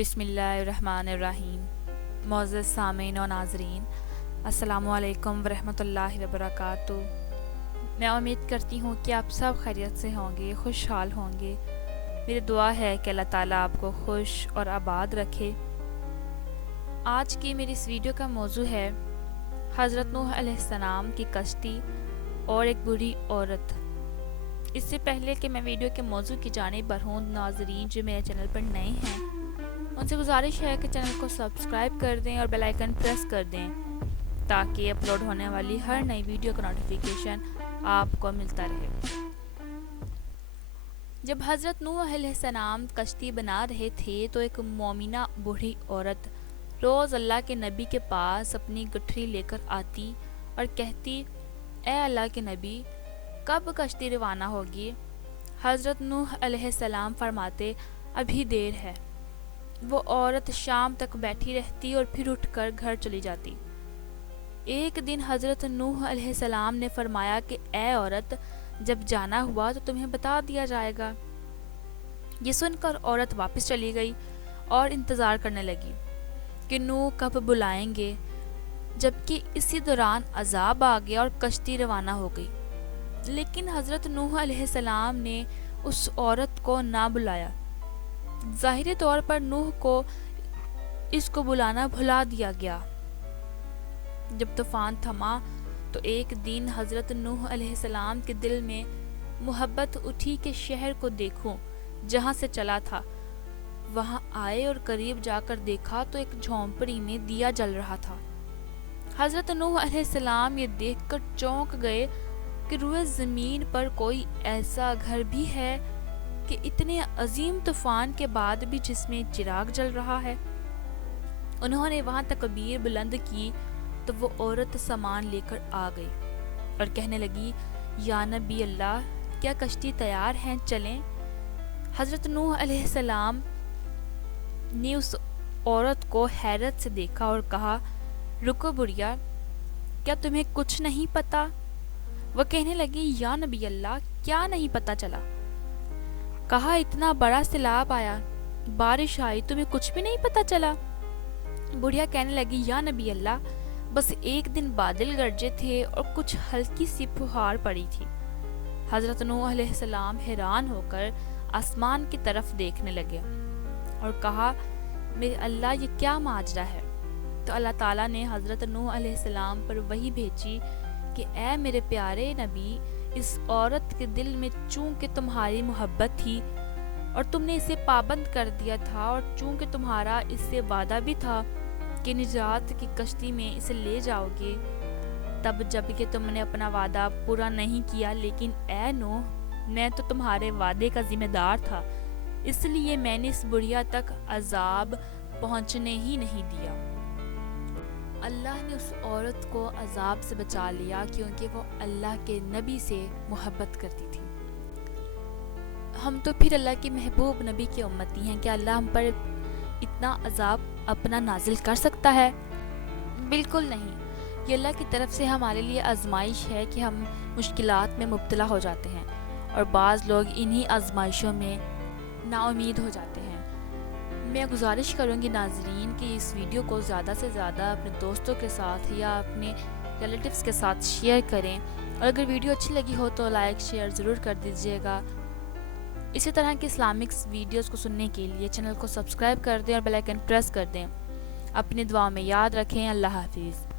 बिस्मिल्लाहिर्रहमानिर्रहीम। मोअज़्ज़ज़ सामीन और नाज़रीन, अस्सलामु अलैकुम वरहमतुल्लाहि वबरकातुहू। मैं उम्मीद करती हूँ कि आप सब खैरियत से होंगे, खुशहाल होंगे। मेरी दुआ है कि अल्लाह ताला आपको खुश और आबाद रखे। आज की मेरी इस वीडियो का मौजू है हज़रत नूह अलैहिस्सलाम की कश्ती और एक बुरी औरत। इससे पहले कि मैं वीडियो के मौजू की जानिब बढ़ूँ, नाज़रीन जो मेरे चैनल पर नए हैं उनसे गुजारिश है कि चैनल को सब्सक्राइब कर दें और बेल आइकन प्रेस कर दें ताकि अपलोड होने वाली हर नई वीडियो का नोटिफिकेशन आपको मिलता रहे। जब हज़रत नूह अलैहिस्सलाम कश्ती बना रहे थे तो एक मोमिना बूढ़ी औरत रोज़ अल्लाह के नबी के पास अपनी गठरी लेकर आती और कहती, ए अल्लाह के नबी, कब कश्ती रवाना होगी? हज़रत नूह अलैहिस्सलाम फरमाते, अभी देर है। वो औरत शाम तक बैठी रहती और फिर उठकर घर चली जाती। एक दिन हज़रत नूह अलैहिस्सलाम ने फरमाया कि ए औरत, जब जाना हुआ तो तुम्हें बता दिया जाएगा। ये सुनकर औरत वापस चली गई और इंतज़ार करने लगी कि नूह कब बुलाएंगे, जबकि इसी दौरान अजाब आ गया और कश्ती रवाना हो गई। लेकिन हज़रत नूह अलैहिस्सलाम ने उस औरत को ना बुलाया। ज़ाहिरी तौर पर नूह को इसको बुलाना भुला दिया गया। जब तूफ़ान थमा तो एक दिन हज़रत नूह अलैहिस्सलाम के दिल में मोहब्बत उठी कि शहर को देखूं जहां से चला था। वहां आए और करीब जाकर देखा तो एक झोंपड़ी में दिया जल रहा था। हज़रत नूह अलैहिस्सलाम ये देखकर चौंक गए कि रुए ज़मीन पर कोई ऐसा घर भी है कि इतने अजीम तूफ़ान के बाद भी जिसमें चिराग जल रहा है। उन्होंने वहां तकबीर बुलंद की तो वो औरत सामान लेकर आ गई और कहने लगी, या नबी अल्लाह, क्या कश्ती तैयार हैं, चलें? हज़रत नूह अलैहिस्सलाम ने उस औरत को हैरत से देखा और कहा, रुको बुढ़िया, क्या तुम्हें कुछ नहीं पता? वह कहने लगी, या नबी अल्लाह, क्या नहीं पता चला? कहा, इतना बड़ा सैलाब आया, बारिश आई, तुम्हें कुछ भी नहीं पता चला? बुढ़िया कहने लगी, या नबी अल्लाह, बस एक दिन बादल गरजे थे और कुछ हल्की सी फुहार पड़ी थी। हज़रत नूह अलैहिस्सलाम हैरान होकर आसमान की तरफ देखने लगे और कहा, मेरे अल्लाह, ये क्या माजरा है? तो अल्लाह ताला ने हज़रत नूह अलैहिस्सलाम पर वही भेजी कि ए मेरे प्यारे नबी, इस औरत के दिल में चूंकि तुम्हारी मोहब्बत थी और तुमने इसे पाबंद कर दिया था और चूंकि तुम्हारा इससे वादा भी था कि निजात की कश्ती में इसे ले जाओगे, तब जबकि तुमने अपना वादा पूरा नहीं किया, लेकिन ए नूह, मैं तो तुम्हारे वादे का जिम्मेदार था, इसलिए मैंने इस बुढ़िया तक अजाब पहुंचने ही नहीं दिया। अल्लाह ने उस औरत को अजाब से बचा लिया क्योंकि वो अल्लाह के नबी से मोहब्बत करती थी। हम तो फिर अल्लाह के महबूब नबी की उम्मती हैं, क्या अल्लाह हम पर इतना अजाब अपना नाजिल कर सकता है? बिल्कुल नहीं। ये अल्लाह की तरफ से हमारे लिए आजमाइश है कि हम मुश्किलात में मुब्तला हो जाते हैं और बाज़ लोग इन्हीं आजमाइशों में नाउमीद हो जाते हैं। मैं गुजारिश करूँगी नाजरीन कि इस वीडियो को ज़्यादा से ज़्यादा अपने दोस्तों के साथ या अपने रिलेटिव्स के साथ शेयर करें और अगर वीडियो अच्छी लगी हो तो लाइक शेयर ज़रूर कर दीजिएगा। इसी तरह के इस्लामिक वीडियोस को सुनने के लिए चैनल को सब्सक्राइब कर दें और बेल आइकन प्रेस कर दें। अपनी दुआ में याद रखें। अल्लाह हाफिज़।